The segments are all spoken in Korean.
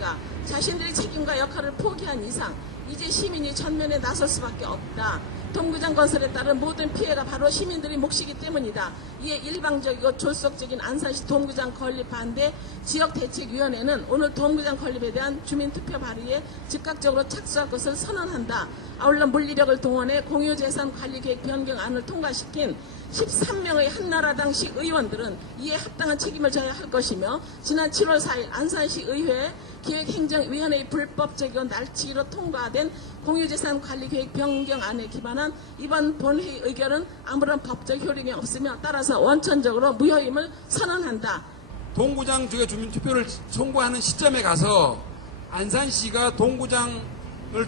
단체가 자신들의 책임과 역할을 포기한 이상 이제 시민이 전면에 나설 수밖에 없다. 동구장 건설에 따른 모든 피해가 바로 시민들의 몫이기 때문이다. 이에 일방적이고 졸속적인 안산시 동구장 건립 반대 지역대책위원회는 오늘 동구장 건립에 대한 주민투표 발의에 즉각적으로 착수할 것을 선언한다. 아울러 물리력을 동원해 공유재산관리계획 변경안을 통과시킨 13명의 한나라당시 의원들은 이에 합당한 책임을 져야 할 것이며 지난 7월 4일 안산시 의회에 기획행정위원회의 불법적이고 날치기로 통과된 공유재산 관리계획 변경안에 기반한 이번 본회의 의결은 아무런 법적 효력이 없으며 따라서 원천적으로 무효임을 선언한다. 동구장 지역 주민투표를 선고하는 시점에 가서 안산시가 동구장을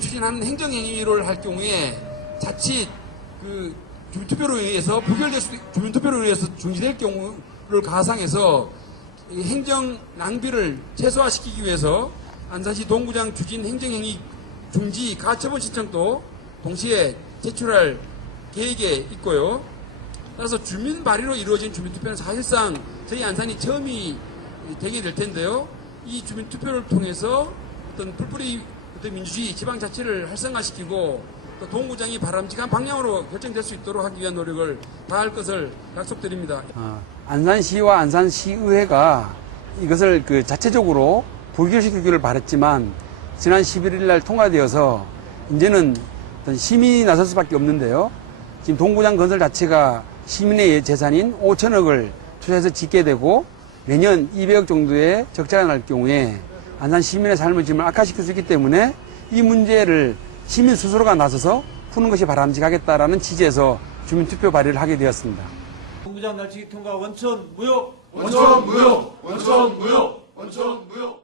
추진하는 행정행위를 할 경우에 자칫 그 주민투표로 의해서 부결될 수, 주민투표로 의해서 중지될 경우를 가상해서 이 행정 낭비를 최소화시키기 위해서 안산시 동구장 추진 행정행위 중지 가처분 신청도 동시에 제출할 계획에 있고요. 따라서 주민 발의로 이루어진 주민투표는 사실상 저희 안산이 처음이 되게 될 텐데요. 이 주민투표를 통해서 어떤 뿔뿔이 어떤 민주주의 지방자치를 활성화시키고 또 동구장이 바람직한 방향으로 결정될 수 있도록 하기 위한 노력을 다할 것을 약속드립니다. 어, 안산시와 안산시의회가 이것을 그 자체적으로 불결시키기를 바랬지만 지난 11일 날 통과되어서 이제는 시민이 나설 수밖에 없는데요. 지금 동구장 건설 자체가 시민의 재산인 5천억을 투자해서 짓게 되고 매년 200억 정도의 적자가 날 경우에 안산 시민의 삶을 지금 악화시킬 수 있기 때문에 이 문제를 시민 스스로가 나서서 푸는 것이 바람직하겠다라는 취지에서 주민투표 발의를 하게 되었습니다. 동부장 날치기 통과 원천 무효 원천 무효! 원천 무효! 원천 무효!